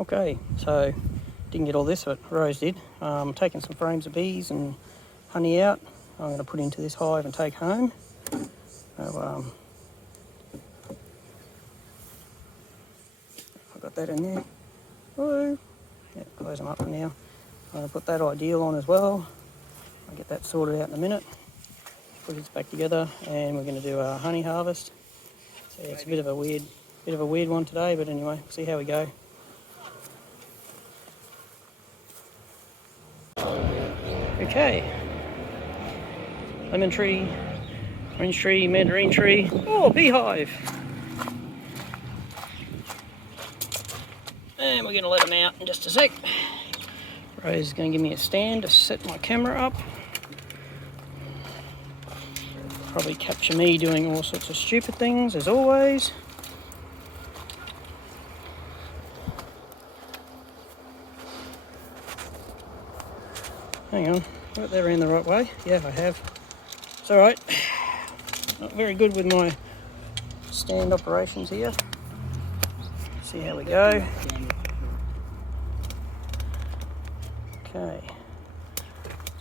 Okay, so didn't get all this, but Rose did. Taking some frames of bees and honey out. I'm going to put into this hive and take home. So, I've got that in there. Woo! Yeah, close them up for now. I'm going to put that ideal on as well. I'll get that sorted out in a minute. Put this back together, and we're going to do a honey harvest. So yeah, it's a bit of a weird one today, but anyway, see how we go. Okay. Lemon tree, orange tree, mandarin tree. Oh, beehive! And we're going to let them out in just a sec. Rose is going to give me a stand to set my camera up. Probably capture me doing all sorts of stupid things, as always. Hang on, I got that around the right way. Yeah, I have. It's alright. Not very good with my stand operations here. See how we go. Okay.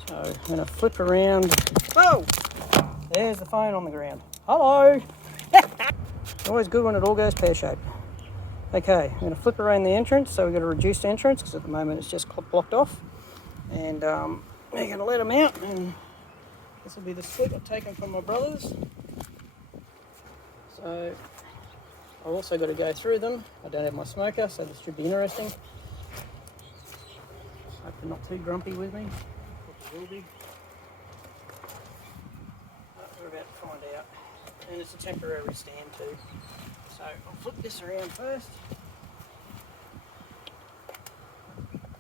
So I'm going to flip around. Whoa! There's the phone on the ground. Hello! Always good when it all goes pear-shaped. Okay, I'm going to flip around the entrance, so we've got a reduced entrance because at the moment it's just blocked off. And we're going to let them out, and this will be the split I've taken from my brothers. So I've also got to go through them. I don't have my smoker, so this should be interesting. Hope they're not too grumpy with me. Probably will be. But we're about to find out. And it's a temporary stand too. So I'll flip this around first.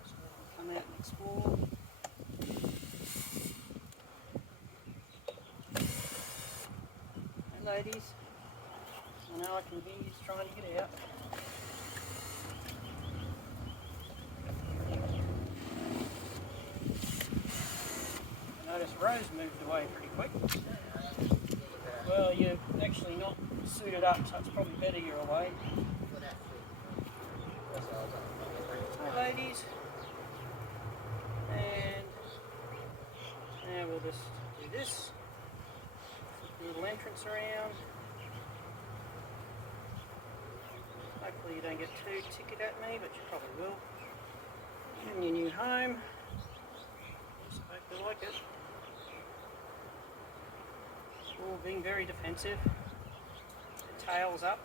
So come out and explore. And ladies, I know I can hear you trying to get out. I noticed Rose moved away pretty quick. Well, you're actually not suited up, so it's probably better you're away. Hi ladies. And now we'll just do this. Flip the little entrance around. Hopefully you don't get too ticket at me, but you probably will. In your new home. Just hope you like it. All being very defensive. The tail's up.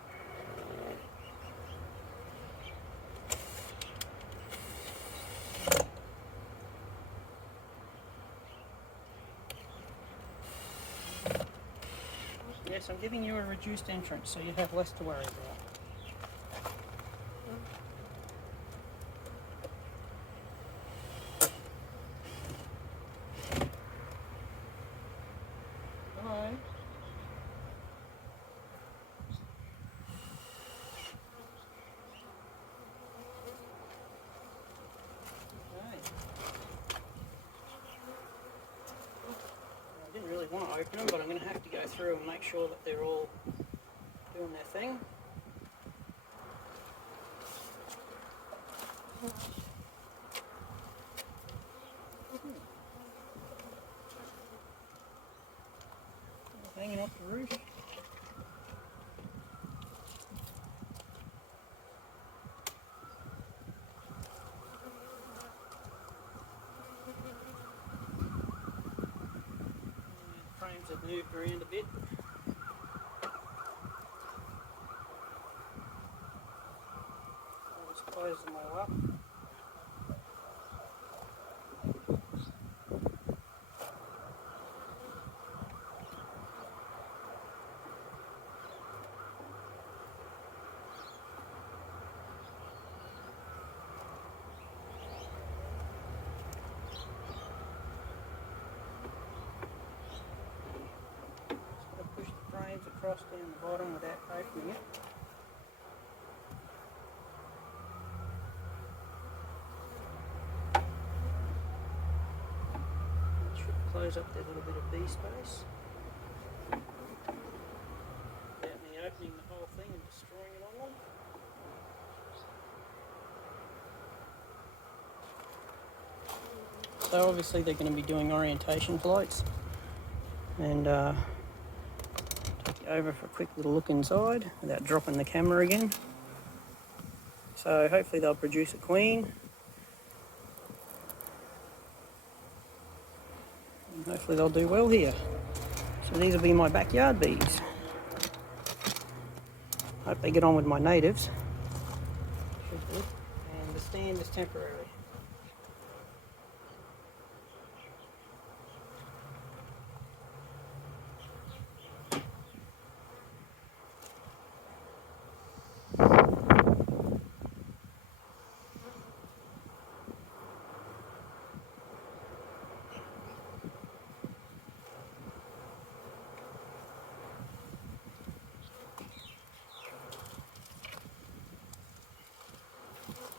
Yes, I'm giving you a reduced entrance, so you have less to worry about. Hello. I didn't really want to open them, but I'm going to have to go through and make sure that they're all doing their thing. Hanging off the roof. Frames have moved around a bit. I'll just close them all up. Push the frames across down the bottom without opening it. It should close up that little bit of bee space without me opening the whole thing and destroying it on them. So obviously they're going to be doing orientation flights, and take you over for a quick little look inside without dropping the camera again. So hopefully they'll produce a queen, and hopefully they'll do well here. So these will be my backyard bees. Hope they get on with my natives. And the stand is temporary.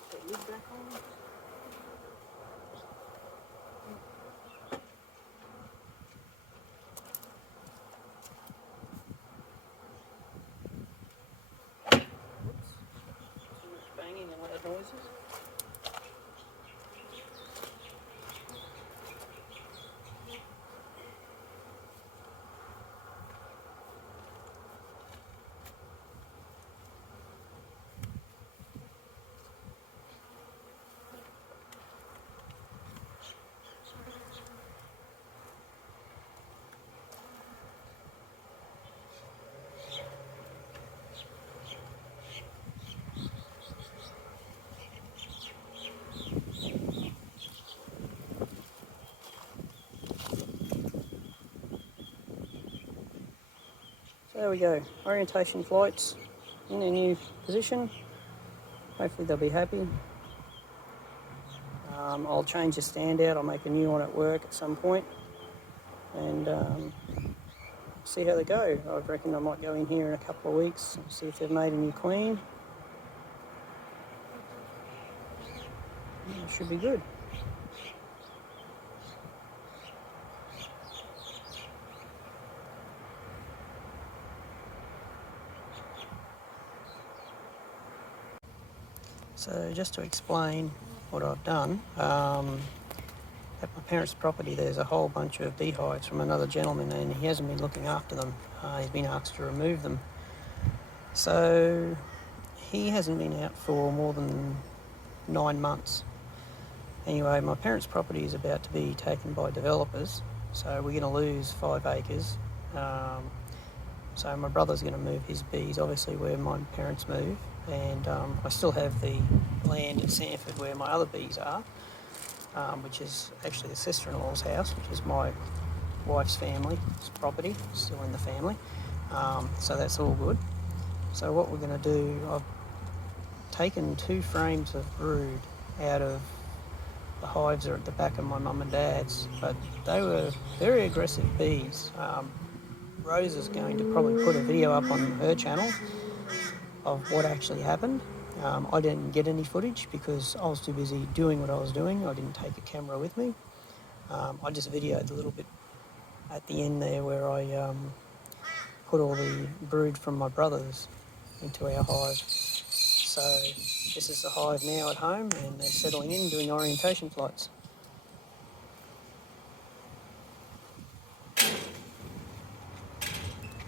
Put the lid back on. Whoops. Too much banging and loud noises. So there we go, orientation flights in their new position. Hopefully they'll be happy. I'll change the stand out, I'll make a new one at work at some point, and see how they go. I reckon I might go in here in a couple of weeks and see if they've made a new queen. It should be good. So just to explain what I've done, at my parents' property there's a whole bunch of beehives from another gentleman, and he hasn't been looking after them. He's been asked to remove them. So he hasn't been out for more than 9 months. Anyway, my parents' property is about to be taken by developers, so we're going to lose 5 acres. So my brother's going to move his bees, obviously, where my parents move, and I still have the land at Sanford where my other bees are, which is actually the sister-in-law's house, which is my wife's family's property, still in the family. So that's all good. So what we're going to do, I've taken 2 frames of brood out of the hives are at the back of my mum and dad's, but they were very aggressive bees. Rose is going to probably put a video up on her channel of what actually happened. I didn't get any footage because I was too busy doing what I was doing. I didn't take a camera with me. I just videoed a little bit at the end there where I put all the brood from my brothers into our hive. So this is the hive now at home, and they're settling in, doing orientation flights.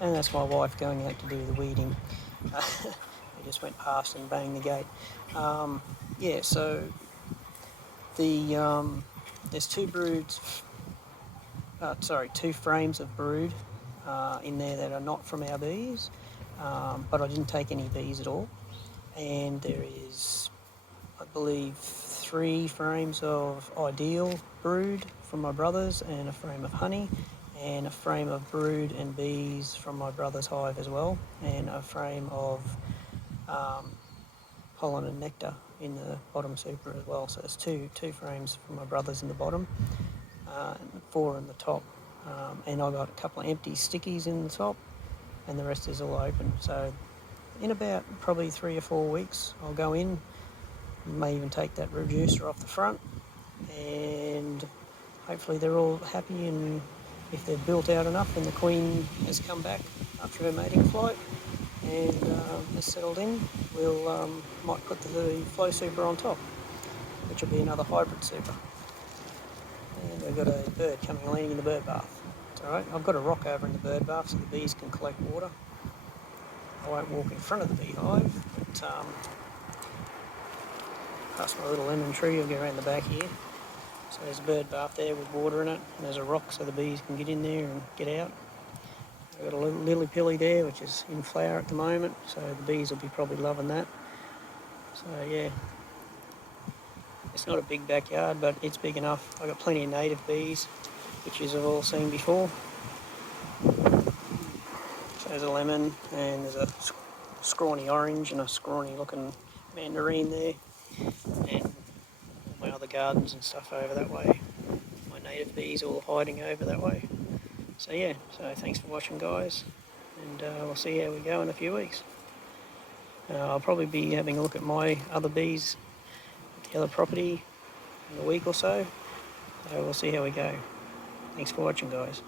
And that's my wife going out to do the weeding. I just went past and banged the gate. Yeah, so there's 2 frames of brood in there that are not from our bees, but I didn't take any bees at all. And there is, I believe, 3 frames of ideal brood from my brothers, and a frame of honey, and a frame of brood and bees from my brother's hive as well, and a frame of pollen and nectar in the bottom super as well. So there's two frames from my brothers in the bottom, and 4 in the top. And I've got a couple of empty stickies in the top, and the rest is all open. So in about probably 3 or 4 weeks, I'll go in, may even take that reducer off the front, and hopefully they're all happy, and if they're built out enough and the queen has come back after her mating flight and has settled in, we'll might put the flow super on top, which will be another hybrid super. And we've got a bird coming leaning in the bird bath. It's alright, I've got a rock over in the bird bath so the bees can collect water. I won't walk in front of the beehive, but past my little lemon tree, I'll get around the back here. So there's a bird bath there with water in it, and there's a rock so the bees can get in there and get out. I've got a little lily-pilly there, which is in flower at the moment, so the bees will be probably loving that. So yeah, it's not a big backyard, but it's big enough. I've got plenty of native bees, which you've all seen before. So there's a lemon, and there's a scrawny orange and a scrawny looking mandarin there, and all my other gardens and stuff over that way. My native bees all hiding over that way. So yeah, so thanks for watching, guys, and we'll see how we go in a few weeks. I'll probably be having a look at my other bees at the other property in a week or so. So we'll see how we go. Thanks for watching, guys.